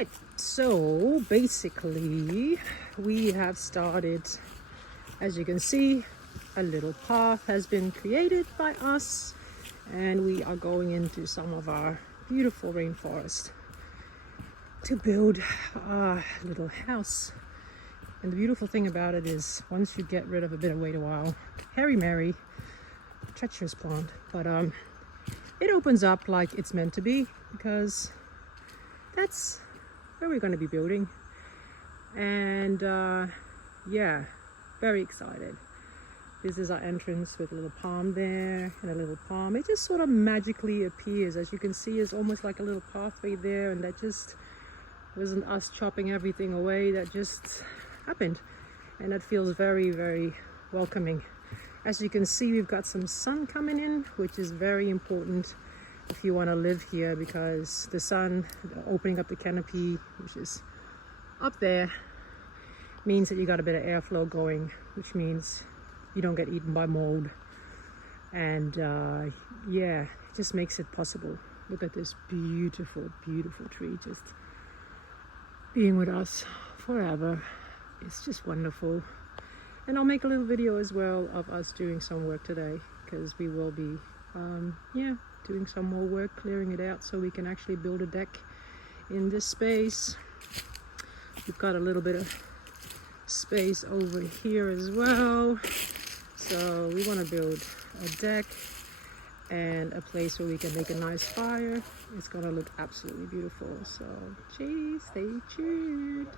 Right, so basically we have started, as you can see, a little path has been created by us, and we are going into some of our beautiful rainforest to build a little house. And the beautiful thing about it is, once you get rid of a bit of wait a while, Harry Mary, treacherous plant, but it opens up like it's meant to be, because that's where we're going to be building. And yeah, very excited. This is our entrance with a little palm there and a little palm. It just sort of magically appears. As you can see, it's almost like a little pathway there, and that just wasn't us chopping everything away. That just happened, and that feels very, very welcoming. As you can see, we've got some sun coming in, which is very important if you want to live here, because the sun opening up the canopy, which is up there, means that you got a bit of airflow going, which means you don't get eaten by mold. And yeah, it just makes it possible. Look at this beautiful, beautiful tree just being with us forever. It's just wonderful. And I'll make a little video as well of us doing some work today, because we will be yeah, doing some more work, clearing it out so we can actually build a deck in this space. We've got a little bit of space over here as well, so we want to build a deck and a place where we can make a nice fire. It's gonna look absolutely beautiful, so geez, stay tuned.